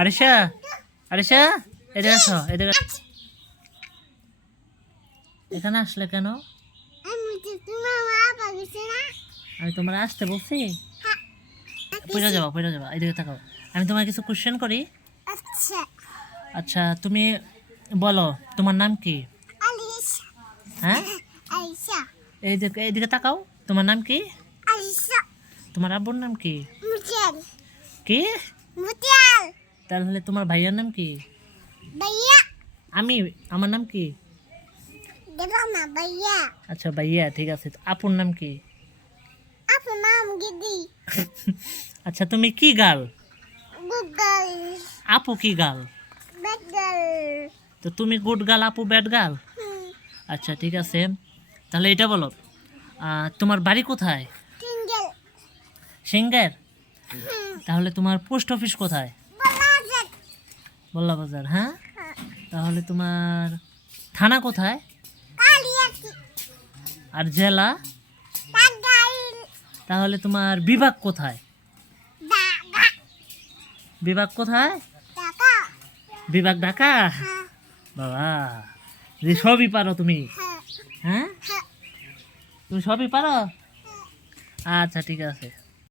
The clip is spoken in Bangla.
আরিশা, আরিশা, এদিকে আসো, এদিকে। এখানে আসলে কেন? আমি তোমার আসতে বলছি। পড়ে যাবা, পড়ে যাবা, এদিকে তাকাও। আমি তোমার কিছু কোশ্চেন করি। আচ্ছা আচ্ছা, তুমি বলো তোমার নাম কি? আলিশা হ্যাঁ, আলিশা এইদিকে তাকাও। তোমার নাম কি? আলিশা তোমার আব্বুর নাম কি? মুতিয়াল কি? মুতিয়াল তাহলে তোমার ভাইয়ার নাম কি? ভাইয়া আমার নাম কি? দেবা না ভাইয়া আচ্ছা ভাইয়া, ঠিক আছে। তো আপুর নাম কি? আপনার নাম গিদি আচ্ছা, তুমি কি গার্ল? গুগল আপু কি গার্ল? বেগল তো তুমি গুড গার্ল, আপু ব্যাড গার্ল। আচ্ছা ঠিক আছে, তাহলে এটা বলো, তোমার বাড়ি কোথায়? Single singer. তাহলে তোমার পোস্ট অফিস কোথায়? বালাজাত বল্লা বাজার। হ্যাঁ, তাহলে তোমার থানা কোথায়? কালিয়াতি আর জেলা? টাঙ্গাইল তাহলে তোমার বিভাগ কোথায়? ঢাকা বিভাগ কোথায়? ঢাকা বিভাগ ঢাকা। বাবা, যে সবই পারো তুমি। হ্যাঁ হ্যাঁ, হ্যাঁ তুমি সবই পারো। আচ্ছা ঠিক আছে।